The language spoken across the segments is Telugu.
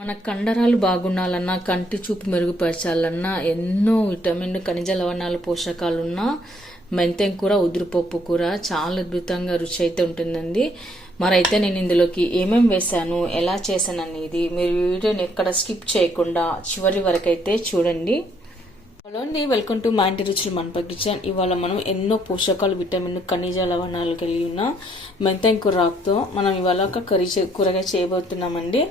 మన కండరాలు బాగుండాలన్నా కంటి చూపు మెరుగుపరచాలన్నా ఎన్నో విటమిన్ ఖనిజ లవణాలు పోషకాలు ఉన్న మెంతెం కూర ఉదురుపప్పు కూర చాలా అద్భుతంగా రుచి అయితే ఉంటుందండి. మరైతే నేను ఇందులోకి ఏమేమి వేసాను ఎలా చేశాను అనేది మీరు వీడియోని ఎక్కడ స్కిప్ చేయకుండా చివరి వరకు అయితే చూడండి. హలో అండి, వెల్కమ్ టు మా ఇంటి రుచులు మన కిచెన్. ఇవాళ మనం ఎన్నో పోషకాలు విటమిన్ ఖనిజ లవణాలు కలిగి ఉన్న మెంతెం కూరతో మనం ఇవాళ ఒక కూరగా చేయబోతున్నామండి.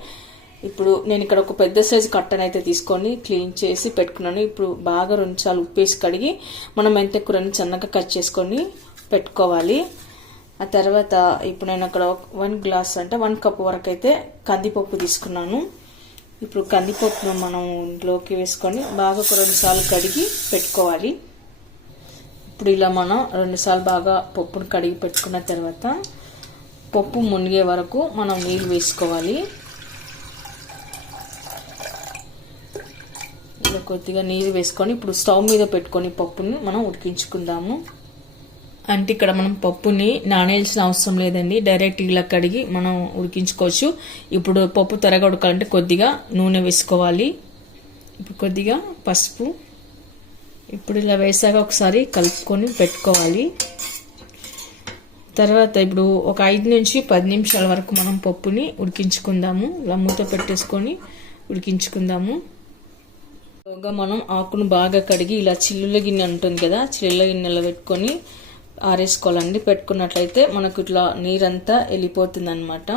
ఇప్పుడు నేను ఇక్కడ ఒక పెద్ద సైజు కట్టను అయితే తీసుకొని క్లీన్ చేసి పెట్టుకున్నాను. ఇప్పుడు బాగా 2 సార్లు ఉప్పేసి కడిగి మనం మెంతెం కూరని సన్నగా కట్ చేసుకొని పెట్టుకోవాలి. ఆ తర్వాత ఇప్పుడు నేను అక్కడ 1 గ్లాస్ అంటే 1 కప్ వరకు అయితే కందిపప్పు తీసుకున్నాను. ఇప్పుడు కందిపప్పును మనం ఇంట్లోకి వేసుకొని బాగా ఒక 2 సార్లు కడిగి పెట్టుకోవాలి. ఇప్పుడు ఇలా మనం 2 సార్లు బాగా పప్పును కడిగి పెట్టుకున్న తర్వాత పప్పు మునిగే వరకు మనం నీళ్ళు వేసుకోవాలి. ఇలా కొద్దిగా నీరు వేసుకొని ఇప్పుడు స్టవ్ మీద పెట్టుకొని పప్పుని మనం ఉడికించుకుందాము. అంటే ఇక్కడ మనం పప్పుని నానేయాల్సిన అవసరం లేదండి, డైరెక్ట్ ఇలా కడిగి మనం ఉడికించుకోవచ్చు. ఇప్పుడు పప్పు త్వరగా ఉడకాలంటే కొద్దిగా నూనె వేసుకోవాలి. ఇప్పుడు కొద్దిగా పసుపు, ఇప్పుడు ఇలా వేసాక ఒకసారి కలుపుకొని పెట్టుకోవాలి. తర్వాత ఇప్పుడు ఒక 5 నుంచి 10 నిమిషాల వరకు మనం పప్పుని ఉడికించుకుందాము. ఇలా మూత పెట్టేసుకొని ఉడికించుకుందాము. మనం ఆకును బాగా కడిగి ఇలా చిల్లుల గిన్నె ఉంటుంది కదా, చిల్లుల గిన్నెలో పెట్టుకొని ఆరేసుకోవాలండి. పెట్టుకున్నట్లయితే మనకు ఇట్లా నీరంతా వెళ్ళిపోతుంది అనమాట.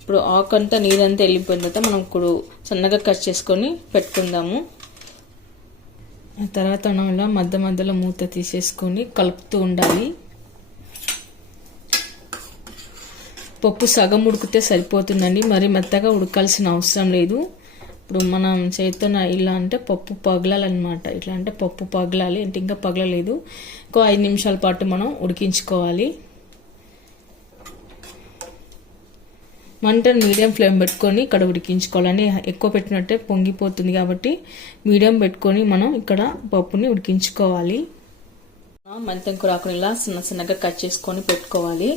ఇప్పుడు ఆకు అంతా నీరంతా వెళ్ళిపోయిన తర్వాత మనం ఇప్పుడు సన్నగా కట్ చేసుకొని పెట్టుకుందాము. ఆ తర్వాత మనం ఇలా మధ్య మధ్యలో మూత తీసేసుకొని కలుపుతూ ఉండాలి. పప్పు సగం ఉడికితే సరిపోతుందండి, మరి మెత్తగా ఉడకాల్సిన అవసరం లేదు. ఇప్పుడు మనం చేతున్న ఇలా అంటే పప్పు పగలాలన్నమాట. ఇట్లా అంటే పప్పు పగలాలి, అంటే ఇంకా పగలలేదు. ఇంకో 5 నిమిషాల పాటు మనం ఉడికించుకోవాలి. మంటను మీడియం ఫ్లేమ్ పెట్టుకొని ఇక్కడ ఉడికించుకోవాలని, ఎక్కువ పెట్టినట్టే పొంగిపోతుంది కాబట్టి మీడియం పెట్టుకొని మనం ఇక్కడ పప్పుని ఉడికించుకోవాలి. మెంతెం కూర ఆకుని ఇలా సన్నగా కట్ చేసుకొని పెట్టుకోవాలి.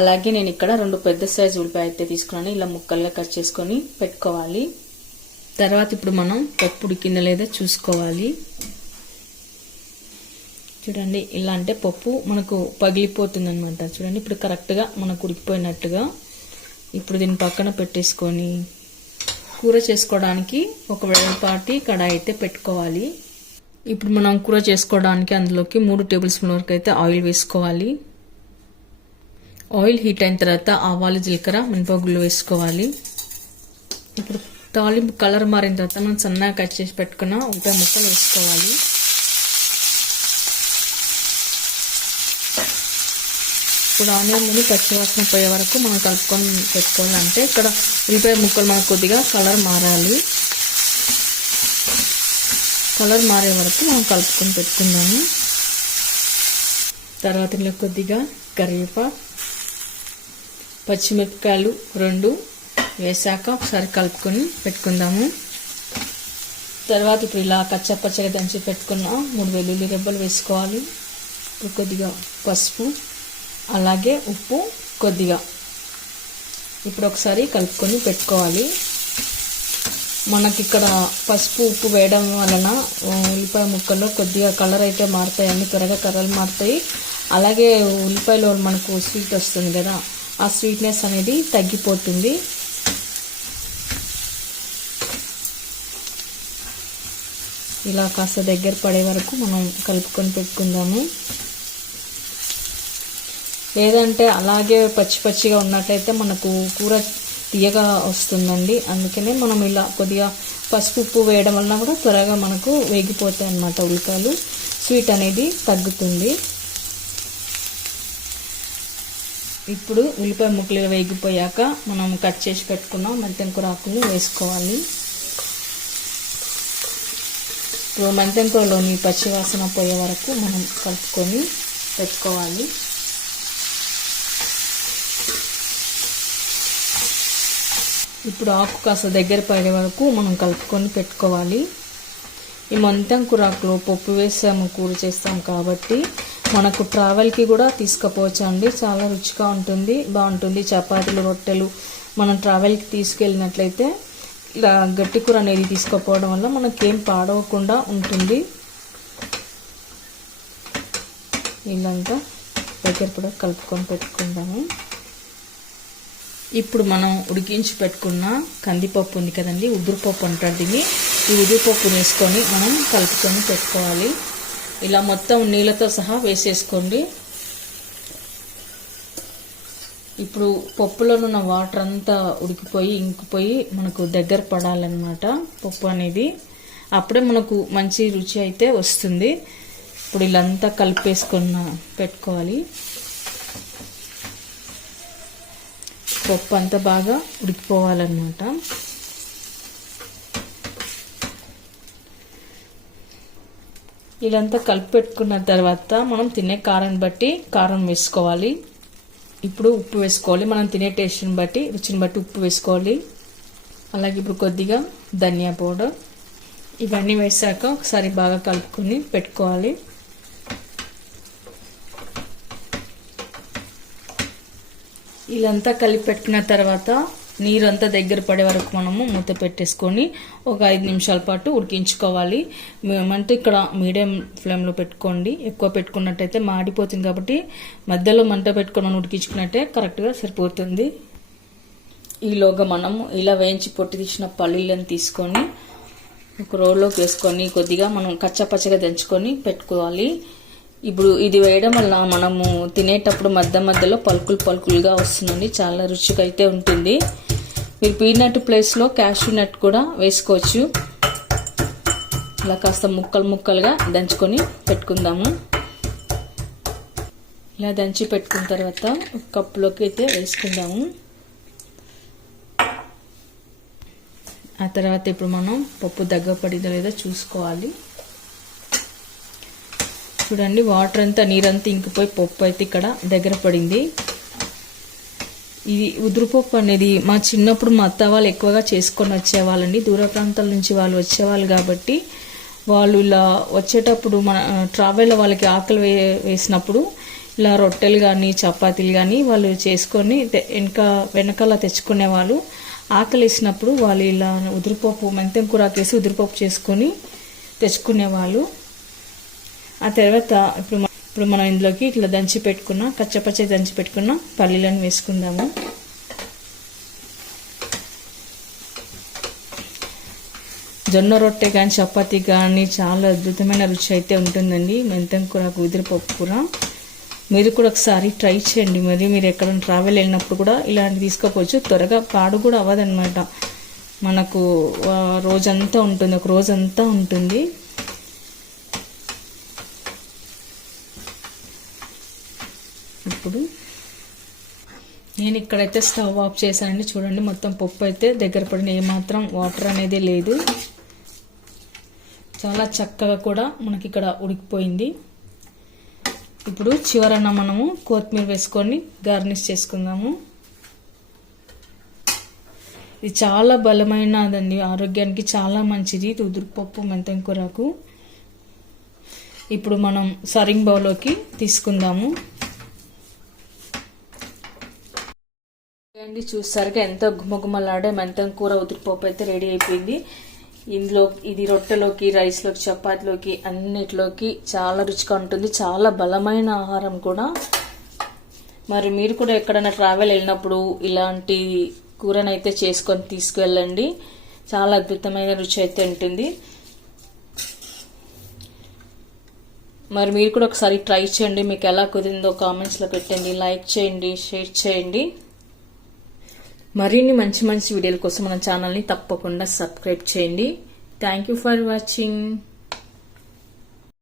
అలాగే నేను ఇక్కడ 2 పెద్ద సైజు ఉల్లిపాయ అయితే తీసుకున్నాను, ఇలా ముక్కలుగా కట్ చేసుకొని పెట్టుకోవాలి. తర్వాత ఇప్పుడు మనం పప్పు ఉడికిందా లేదా చూసుకోవాలి. చూడండి, ఇలా అంటే పప్పు మనకు పగిలిపోతుంది అనమాట. చూడండి, ఇప్పుడు కరెక్ట్గా మనకు ఉడికిపోయినట్టుగా. ఇప్పుడు దీన్ని పక్కన పెట్టేసుకొని కూర చేసుకోవడానికి ఒక వెడల్పాటి కడాయి అయితే పెట్టుకోవాలి. ఇప్పుడు మనం కూర చేసుకోవడానికి అందులోకి 3 టేబుల్ స్పూన్ వరకు అయితే ఆయిల్ వేసుకోవాలి. ఆయిల్ హీట్ అయిన తర్వాత ఆవాలు, జీలకర్ర, మినపగుళ్ళు వేసుకోవాలి. ఇప్పుడు తాలింపు కలర్ మారిన తర్వాత మనం సన్నగా కట్ చేసి పెట్టుకున్న ఉల్లిపాయ ముక్కలు వేసుకోవాలి. ఇప్పుడు ఆనియన్ని పచ్చివాసన పోయే వరకు మనం కలుపుకొని పెట్టుకోవాలంటే ఇక్కడ ఉల్లిపాయ ముక్కలు మనకు కొద్దిగా కలర్ మారాలి. కలర్ మారే వరకు మనం కలుపుకొని పెట్టుకుందాము. తర్వాత ఇందులో కొద్దిగా కరివేపాకు, పచ్చిమిరపకాయలు 2 వేసాక ఒకసారి కలుపుకొని పెట్టుకుందాము. తర్వాత ఇప్పుడు ఇలా కచ్చపచ్చగా దంచి పెట్టుకున్న 3 వెల్లుల్లి రెబ్బలు వేసుకోవాలి. ఇప్పుడు కొద్దిగా పసుపు, అలాగే ఉప్పు కొద్దిగా. ఇప్పుడు ఒకసారి కలుపుకొని పెట్టుకోవాలి. మనకి ఇక్కడ పసుపు ఉప్పు వేయడం వలన ఉల్లిపాయ ముక్కల్లో కొద్దిగా కలర్ అయితే మారుతాయి, అన్ని త్వరగా కలర్ మారుతాయి. అలాగే ఉల్లిపాయలో మనకు స్వీట్ వస్తుంది కదా, ఆ స్వీట్నెస్ అనేది తగ్గిపోతుంది. ఇలా కాస్త దగ్గర పడే వరకు మనం కలుపుకొని పెట్టుకుందాము. లేదంటే అలాగే పచ్చి పచ్చిగా ఉన్నట్లయితే మనకు కూర తీయగా వస్తుందండి. అందుకనే మనం ఇలా కొద్దిగా పసుపు ఉప్పు వేయడం వలన కూడా త్వరగా మనకు వేగిపోతాయి అన్నమాట ఉల్లిపాయలు, స్వీట్ అనేది తగ్గుతుంది. ఇప్పుడు ఉల్లిపాయ ముక్కలు వేగిపోయాక మనం కట్ చేసి పెట్టుకున్న మెంతెం కూర ఆకుని వేసుకోవాలి. ఇప్పుడు మెంతెం కూరలోని పచ్చి వాసన పోయే వరకు మనం కలుపుకొని పెట్టుకోవాలి. ఇప్పుడు ఆకు కాస్త దగ్గర పడే వరకు మనం కలుపుకొని పెట్టుకోవాలి. ఈ మెంతెం కూరలో పప్పు వేసాము, కూర చేస్తాం కాబట్టి మనకు ట్రావెల్కి కూడా తీసుకుపోవచ్చు అండి. చాలా రుచిగా ఉంటుంది, బాగుంటుంది. చపాతీలు, రొట్టెలు మనం ట్రావెల్కి తీసుకెళ్ళినట్లయితే ఇలా గట్టి కూర అనేది తీసుకోకపోవడం వల్ల మనకేం పాడవకుండా ఉంటుంది. ఇలాంతా దగ్గర కూడా కలుపుకొని పెట్టుకుందాము. ఇప్పుడు మనం ఉడికించి పెట్టుకున్న కందిపప్పు ఉంది కదండి, ఉదురుపప్పు అంటారు దీన్ని. ఈ ఉదురుపప్పు వేసుకొని మనం కలుపుకొని పెట్టుకోవాలి. ఇలా మొత్తం నీళ్ళతో సహా వేసేసుకోండి. ఇప్పుడు పప్పులో ఉన్న వాటర్ అంతా ఉడికిపోయి ఇంకిపోయి మనకు దగ్గర పడాలన్నమాట పప్పు అనేది. అప్పుడే మనకు మంచి రుచి అయితే వస్తుంది. ఇప్పుడు ఇలా అంతా కలిపేసుకున్న పెట్టుకోవాలి. పప్పు అంతా బాగా ఉడికిపోవాలన్నమాట. ఇదంతా కలిపి పెట్టుకున్న తర్వాత మనం తినే కారాన్ని బట్టి కారం వేసుకోవాలి. ఇప్పుడు ఉప్పు వేసుకోవాలి. మనం తినే టేస్ట్ని బట్టి రుచిని బట్టి ఉప్పు వేసుకోవాలి. అలాగే ఇప్పుడు కొద్దిగా ధనియా పౌడర్, ఇవన్నీ వేసాక ఒకసారి బాగా కలుపుకొని పెట్టుకోవాలి. ఇదంతా కలిపి పెట్టుకున్న తర్వాత నీరంతా దగ్గర పడే వరకు మనము మూత పెట్టేసుకొని ఒక 5 నిమిషాల పాటు ఉడికించుకోవాలి. అంటే ఇక్కడ మీడియం ఫ్లేమ్లో పెట్టుకోండి. ఎక్కువ పెట్టుకున్నట్టయితే మాడిపోతుంది కాబట్టి మధ్యలో మంట పెట్టుకొని మనం ఉడికించుకున్నట్టే కరెక్ట్గా సరిపోతుంది. ఈలోగా మనము ఇలా వేయించి పొట్టి తీసిన పల్లీలను తీసుకొని ఒక రోల్లోకి వేసుకొని కొద్దిగా మనం కచ్చాపచ్చగా దంచుకొని పెట్టుకోవాలి. ఇప్పుడు ఇది వేయడం వల్ల మనము తినేటప్పుడు మధ్య మధ్యలో పలుకులుగా వస్తుందండి. చాలా రుచిగా అయితే ఉంటుంది. మీరు పీనట్ ప్లేస్లో క్యాష్యూ నట్ కూడా వేసుకోవచ్చు. ఇలా కాస్త ముక్కలుగా దంచుకొని పెట్టుకుందాము. ఇలా దంచి పెట్టుకున్న తర్వాత ఒక కప్పులోకి అయితే వేసుకుందాము. ఆ తర్వాత ఇప్పుడు మనం పప్పు దగ్గర పడిందో లేదో చూసుకోవాలి. చూడండి, వాటర్ అంతా నీరంతా ఇంకిపోయి పప్పు అయితే ఇక్కడ దగ్గర పడింది. ఇది ఉదురుపప్పు అనేది మా చిన్నప్పుడు మా అత్త వాళ్ళు ఎక్కువగా చేసుకొని వచ్చేవాళ్ళండి. దూర ప్రాంతాల నుంచి వాళ్ళు వచ్చేవాళ్ళు కాబట్టి వాళ్ళు ఇలా వచ్చేటప్పుడు మన ట్రావెల్ వాళ్ళకి ఆకలి వేసినప్పుడు ఇలా రొట్టెలు కానీ చపాతీలు కానీ వాళ్ళు చేసుకొని వెనకాల తెచ్చుకునేవాళ్ళు. ఆకలి వేసినప్పుడు వాళ్ళు ఇలా ఉదురుపప్పు మెంతం కూరకేసి ఉదురుపప్పు చేసుకొని తెచ్చుకునేవాళ్ళు. ఆ తర్వాత ఇప్పుడు మనం ఇందులోకి ఇట్లా దంచి పెట్టుకున్న కచ్చపచ్చ దంచి పెట్టుకున్న పల్లీలను వేసుకుందాము. జొన్న రొట్టె కానీ చపాతీ కానీ చాలా అద్భుతమైన రుచి అయితే ఉంటుందండి మెంతం కూర, ఉదిరిపప్పు కూర. మీరు కూడా ఒకసారి ట్రై చేయండి. మరి మీరు ఎక్కడ ట్రావెల్ వెళ్ళినప్పుడు కూడా ఇలాంటి తీసుకోవచ్చు. త్వరగా పాడు కూడా అవ్వదన్నమాట. మనకు రోజంతా ఉంటుంది, ఒక రోజంతా ఉంటుంది. ఇప్పుడు నేను ఇక్కడైతే స్టవ్ ఆఫ్ చేశానండి. చూడండి, మొత్తం పప్పు అయితే దగ్గర పడిన ఏమాత్రం వాటర్ అనేది లేదు. చాలా చక్కగా కూడా మనకి ఇక్కడ ఉడికిపోయింది. ఇప్పుడు చివరన మనము కొత్తిమీర వేసుకొని గార్నిష్ చేసుకుందాము. ఇది చాలా బలమైనదండి, ఆరోగ్యానికి చాలా మంచిది ఉదురుపప్పు మెంతం కూరకు. ఇప్పుడు మనం సర్వింగ్ బౌల్లోకి తీసుకుందాము. చూసారుగా ఎంతో గుమగుమలాడే మెంతం కూర ఉదిరిపప్పు అయితే రెడీ అయిపోయింది. ఇందులో ఇది రొట్టెలోకి, రైస్లోకి, చపాతీలోకి అన్నిటిలోకి చాలా రుచిగా ఉంటుంది. చాలా బలమైన ఆహారం కూడా. మరి మీరు కూడా ఎక్కడైనా ట్రావెల్ వెళ్ళినప్పుడు ఇలాంటి కూరనైతే చేసుకొని తీసుకువెళ్ళండి. చాలా అద్భుతమైన రుచి అయితే ఉంటుంది. మరి మీరు కూడా ఒకసారి ట్రై చేయండి. మీకు ఎలా కుదిరిందో కామెంట్స్లో పెట్టండి, లైక్ చేయండి, షేర్ చేయండి. మరిన్ని మంచి మంచి వీడియోల కోసం మన ఛానల్ని తప్పకుండా సబ్స్క్రైబ్ చేయండి. Thank you for watching.